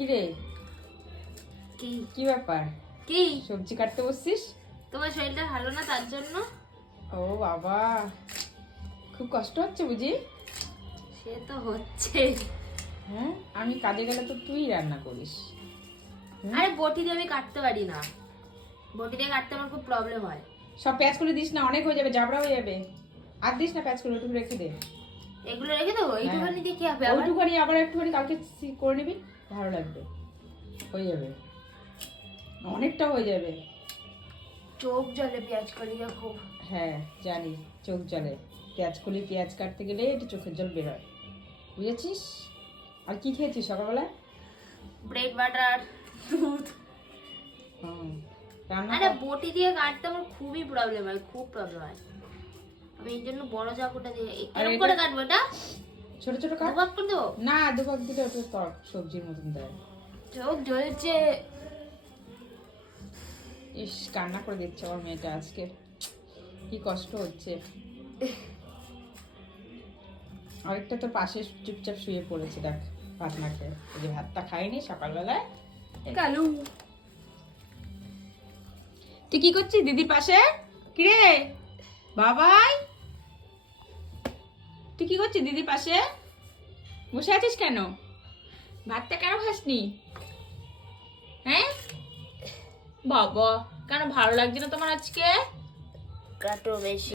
কি রে, কি কি ব্যাপার? কি সবজি কাটতে বসছিস? তোমার শরীরটা ভালো না তার জন্য। ও বাবা, খুব কষ্ট হচ্ছে বুঝি? সে তো হচ্ছে। হ্যাঁ, আমি কাজে গেলে তো তুই রান্না করিস। হুম? আরে বটি দিয়ে আমি কাটতে পারি না, বটি দিয়ে কাটতে আমার খুব প্রবলেম হয়। সব পেঁয়াজ করে দিস না, অনেক হয়ে যাবে, জাবড়া হয়ে যাবে। আর দিস না পেঁয়াজ করে, ওটুকু রেখে দে। এগুলো রেখে দেবো? এইটুখানি দিয়ে কি হবে আবার? ওইটুখানি আবার একটুখানি কালকে করে নিবি, ভালো লাগবে, হয়ে যাবে, অনেকটা হয়ে যাবে। চোখ জলে পেঁয়াজ করি দেখো। হ্যাঁ জানি, চোখ জলে পেঁয়াজ কলি, পেঁয়াজ কাটতে গেলে একটু চোখের জল বের হয়, বুঝেছিস? আর কি খেয়েছিস সকালবেলা? ব্রেড বাটার, দুধ। রান্না আরে বটি দিয়ে কাটতে আমার খুবই প্রবলেম হয়, খুব প্রবলেম হয়। আমি এই জন্য বড় চাকুটা দিয়ে এরকম করে কাটবো। এটা ছোট ছোট কাট। দুভাগ করে দেবো? না, দুভাগ দিলে ওটা তরক সবজির মতন দেয়। চোখ জ্বলছে। ইস, কান্না করে দিচ্ছে আমার মেয়েটা আজকে, কি কষ্ট হচ্ছে। আরেকটা তো পাশে চুপচাপ শুয়ে পড়েছে, দেখ, ভাত না খেয়ে। এই যে ভাতটা খাইনি সকালবেলায়। কালু, তুই কি করছিস দিদির পাশে? কিরে বাবাই, তুই কি করছিস দিদির পাশে বসে আছিস কেন? ভাতটা কেন খাসনি? হ্যাঁ বাবা, কেন ভালো লাগছে না তোমার আজকে? কাটো বেশি।